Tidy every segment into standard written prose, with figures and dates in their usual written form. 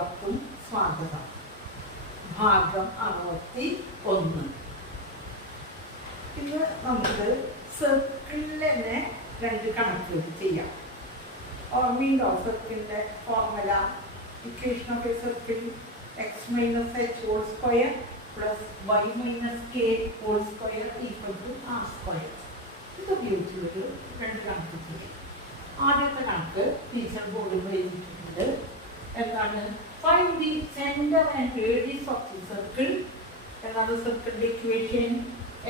ഏവർക്കും സ്വാഗതം. ഭാഗം 61. ഇന്ന് നമുക്ക് സർക്കിളിനെ 2 കണക്കുകൾ ചെയ്യാം. ഓർമ്മയുണ്ടോ സർക്കിളിന്റെ formula? Equation of A circle x minus h whole square plus y minus k whole square equal to r square. ഇത് ഉപയോഗിച്ചുള്ളൊരു 2 കണക്ക് ചെയ്യാം. ആദ്യത്തെ കണക്ക് ടീച്ചർ ബോർഡിൽ എഴുതിയിട്ടുണ്ട്. എന്താണ്? Find the centre and radius of the circle. എന്താണ് സർക്കിളിന്റെ equation?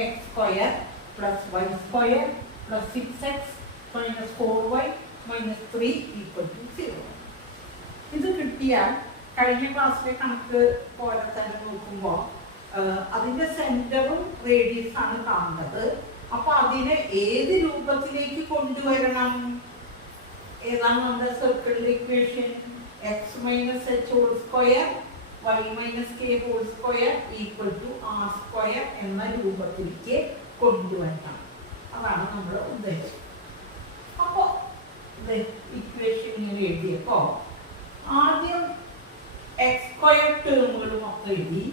x square plus y square plus 6x minus 4y minus 3 equal to 0. ഇത് കിട്ടിയാൽ കഴിഞ്ഞ ക്ലാസ്സിലെ കണക്ക് പോലെ തന്നെ നോക്കുമ്പോൾ അതിന്റെ സെന്ററും റേഡിയസ് ആണ് കാണുന്നത്. അപ്പൊ അതിനെ ഏത് രൂപത്തിലേക്ക് കൊണ്ടുവരണം? ഏതാണ് നമ്മുടെ സർക്കിളിന്റെ equation? x minus h whole square y minus k whole square equal to r square എന്ന രൂപത്തിലേക്ക് കൊണ്ടുവരണം. അതാണ് നമ്മുടെ ഉദ്ദേശം. അപ്പോ ഇക്വേഷൻ ഇങ്ങനെ എഴുതിയപ്പോ ആദ്യം x സ്ക്വയർ ടേമുകൾ മൊത്തം എഴുതി,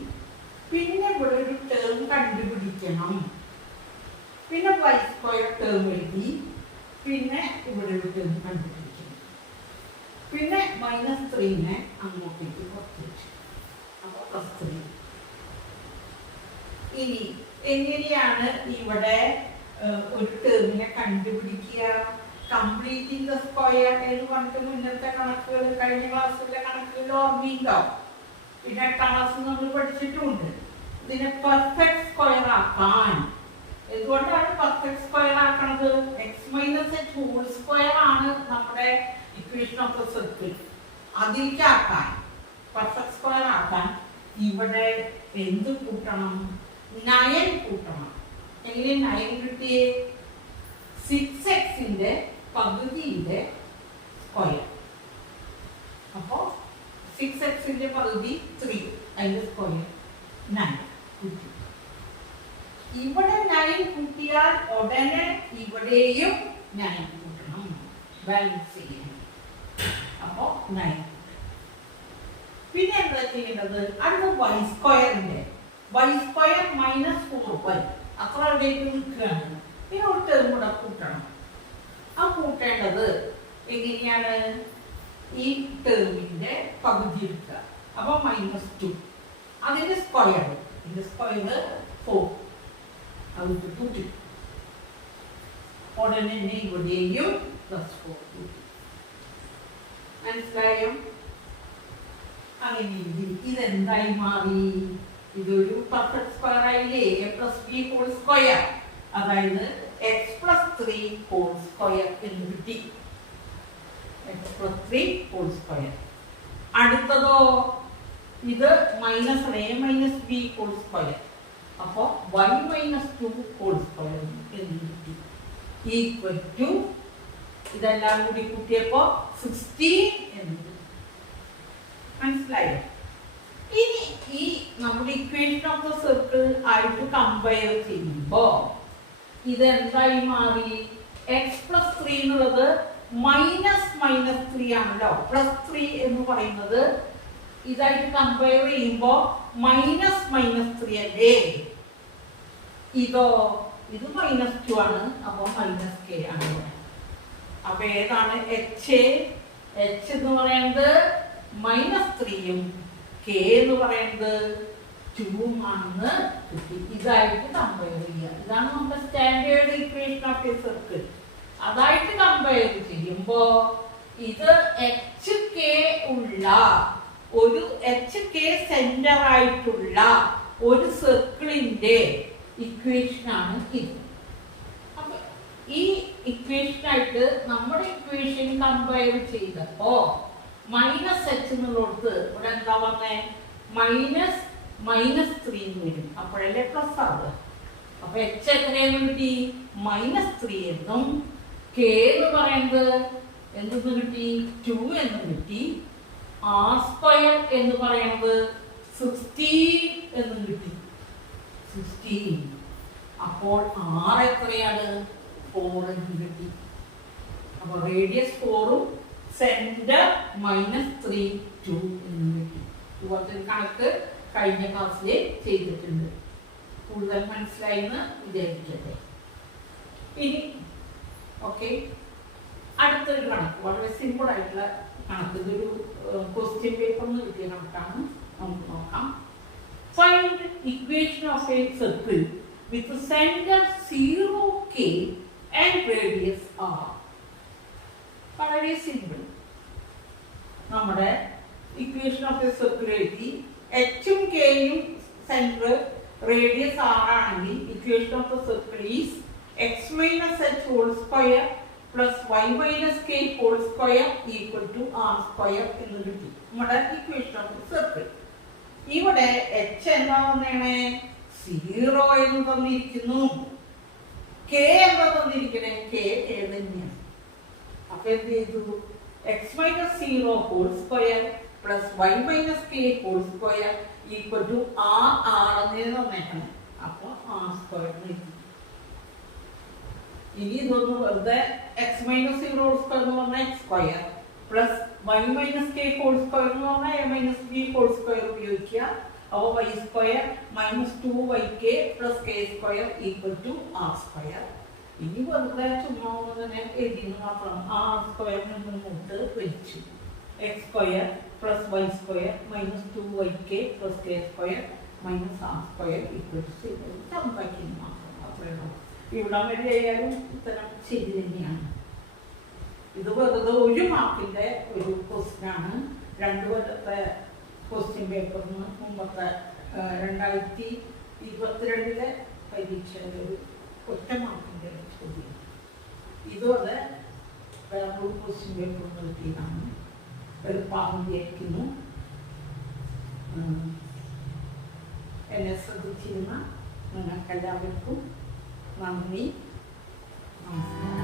പിന്നെ ഇവിടെ ഒരു ടേം കണ്ടുപിടിക്കണം, പിന്നെ y സ്ക്വയർ ടേം എഴുതി, പിന്നെ ഇവിടെ ഒരു ടേം കണ്ടുപിടിക്കണം, പിന്നെ -3 അങ്ങോട്ടേക്ക് പുറത്തേക്ക്. അപ്പൊ +3. ഇനി എങ്ങനെയാണ് ഇവിടെ ഒരു ടേമിനെ കണ്ടുപിടിക്കുക? കംപ്ലീറ്റിംഗ് ദ സ്ക്വയർ എന്ന് പറഞ്ഞിട്ട് മുന്നത്തെ കണക്കുകൾ, കഴിഞ്ഞ ക്ലാസ്സിലെ കണക്കുകൾ ഓർമ്മയുണ്ടോ? പിന്നെ 8ാം ക്ലാസ്സിൽ നമ്മൾ പഠിച്ചിട്ടുമുണ്ട്. ഇതിനെ പെർഫെക്റ്റ് സ്ക്വയർ ആക്കാൻ എന്തുകൊണ്ടാണ് പെർഫെക്റ്റ് സ്ക്വയർ ആക്കണത്? x minus h whole square ആണ് നമ്മുടെ ഇക്വേഷൻ ഓഫ് ദ സർക്കിൾ. അതിലേക്ക് ആക്കാൻ, പെർഫെക്റ്റ് സ്ക്വയർ ആക്കാൻ ഇവിടെ എന്ത് കൂട്ടണം? 9 കൂട്ടണം. എങ്ങനെ 9 കിട്ടിയേ? 6x പകുതിയുടെ സ്ക്വയർ. അപ്പോ 6x പകുതി 3, അതിന്റെ സ്ക്വയർ 9 കൂട്ടി. ഇവിടെ 9 കൂട്ടിയാൽ ഉടനെ ഇവിടെയും 9 കൂട്ടണം, ബാലൻസ് ചെയ്യണം. അപ്പോ 9. പിന്നെ എന്താ ചെയ്യേണ്ടത്? അടുത്ത y സ്ക്വയറിന്റെ y സ്ക്വയർ മൈനസ് 4y അത്ര അവിടേക്ക് നിൽക്കുകയാണ്. പിന്നെ ഒരു ടേം കൂടെ കൂട്ടണം. ആ കൂട്ടേണ്ടത് എങ്ങനെയാണ്? ഈ ടേമിന്റെ പകുതി എടുക്കുക. അപ്പൊ -2. അതിന്റെ സ്ക്വയർ, ഇതിന്റെ സ്ക്വയർ 4. അത് കൂട്ടി ഉടനെ ഇവിടെയും +4 കൂട്ടി. മനസ്സിലായോ? അങ്ങനെ ഇതെന്തായി മാറി? ഇതൊരു പെർഫെക്റ്റ് സ്ക്വയർ ആയില്ലേ? a + b ഹോൾ സ്ക്വയർ, അതായത് x + 3 ഹോൾ സ്ക്വയർ എന്ന് കിട്ടി. x + 3 whole square. അടുത്തതോ ഇത് -a - b ഹോൾ സ്ക്വയർ. അപ്പോ y - 2 ഹോൾ സ്ക്വയർ എന്ന് കിട്ടി. ഈക്വൽ ടു ഇതെല്ലാം കൂടി കൂട്ടിയപ്പോ 16 എന്ന് കിട്ടി. മനസ്സിലായോ? ഇനി ഈ നമ്മുടെ ഇക്വേഷൻ ഓഫ് ദ സർക്കിൾ ആയിട്ട് കമ്പയർ ചെയ്യുമ്പോ ഇതെന്തായി മാറി? x + 3 എന്നുള്ളത് -3 ആണല്ലോ. +3 എന്ന് പറയുന്നത് ഇതായിട്ട് കമ്പയർ ചെയ്യുമ്പോ -3 അല്ലേ? ഇതോ ഇത് -2 ആണ്. അപ്പൊ -k ആണ്. അപ്പൊ ഏതാണ് h? h എന്ന് പറയുന്നത് -3ഉം k എന്ന് പറയുന്നത് 2ഉം ആണെന്ന് കിട്ടി. ഇതായിട്ട് കമ്പയർ ചെയ്യുക. ഇതാണ് നമ്മുടെ standard equation of A circle. അതായിട്ട് കമ്പയർ ചെയ്യുമ്പോ ഇത് hk ഉള്ള ഒരു hk സെന്റർ ആയിട്ടുള്ള ഒരു സർക്കിളിന്റെ ഇക്വേഷൻ ആണ് ഇത്. അപ്പൊ ഈ ഇക്വേഷനായിട്ട് നമ്മുടെ ഇക്വേഷൻ കമ്പയർ ചെയ്തപ്പോ -h എന്നുള്ളടത്ത് ഇവിടെ എന്താ വന്നേ? -3 വരും. അപ്പോഴല്ലേ പ്ലസ് ആവുക. അപ്പൊ h എത്രയെന്ന് കിട്ടി? -3 എന്നും k എന്ന് പറയുന്നത് എന്തെന്ന് കിട്ടി? 2 എന്നും കിട്ടി. r സ്ക്വയർ എന്ന് പറയുന്നത് 16 എന്നും കിട്ടി. 16. അപ്പോൾ r എത്രയാണ്? 4 എന്നും കിട്ടി. അപ്പൊ റേഡിയസ് 4ഉം സെന്റർ -3 2 എന്ന് കിട്ടി. ഇതുപോലത്തെ ഒരു കണക്ക് കഴിഞ്ഞ ക്ലാസ്സിൽ ചെയ്തിട്ടുണ്ട്. കൂടുതൽ മനസ്സിലായി എന്ന് വിചാരിക്കട്ടെ. ഇനി ഓക്കെ, അടുത്തൊരു കണക്ക് വളരെ സിമ്പിൾ ആയിട്ടുള്ള കണക്ക്. ഇതൊരു ക്വസ്റ്റ്യൻ പേപ്പറിൽ കിട്ടിയ കണക്കാണ്. നമുക്ക് നോക്കാം. Find equation of A circle with centre 0k and radius r. വളരെ സിമ്പിൾ. നമ്മുടെ ഇക്വേഷൻ ഓഫ് എ സർക്കിൾ എഴുതി, എച്ചും കെയും സെന്റർ റേഡിയസ് r ആണെങ്കിൽ equation of the circle is x minus h whole square plus y minus k whole square equal to r square എന്ന് കിട്ടി നമ്മുടെ equation of the circle. ഇവിടെ h എന്താ തന്നെയാണ് 0 എന്ന് തന്നിരിക്കുന്നു, k എന്താ തന്നിരിക്കണേ k തന്നെയാണ്. അപ്പൊ എന്ത് ചെയ്തു, x minus 0 whole square plus y minus k whole square equal to r എന്ന് തന്നേക്കണം. അപ്പൊ r square കിട്ടി. ഇനി ഇതൊന്ന് വെറുതെ x minus 0 whole square എന്ന് പറഞ്ഞാൽ x square plus y minus k whole square എന്ന് പറഞ്ഞാൽ a minus b whole square ഉപയോഗിക്കുക. അപ്പോൾ y square minus 2yk plus k square equal to r square. ഇനി വെറുതെ ചുമ്മാ ഒന്ന് തന്നെ എഴുതിയെന്ന് മാത്രം. r square മുന്നോട്ട് വെച്ചു. x square plus y square minus 2yk plus k square minus r square equal to 0. സംഭവിക്കുന്നു മാത്രം. അത്രയുള്ളൂ. ഇവിടെ വരെ ആയാലും ഉത്തരം ശരി തന്നെയാണ്. ഇത് വെറുതെ ഒരു മാർക്കിന്റെ ഒരു ക്വസ്റ്റ്യൻ ആണ്. 2 കൊല്ലത്തെ ക്വസ്റ്റ്യൻ പേപ്പറിന് മുമ്പത്തെ 2022 പരീക്ഷയുടെ ഒരു ഒറ്റ മാർക്കിന്റെ ചോദ്യം. ഇതോടെ വേറൊരു ക്വസ്റ്റ്യൻ പേപ്പർ നോക്കിയതാണ്. എളുപ്പമാണെന്ന് വിചാരിക്കുന്നു. എന്നെ ശ്രദ്ധിച്ചിരുന്ന നിങ്ങൾക്കെല്ലാവർക്കും നന്ദി, നമസ്കാരം.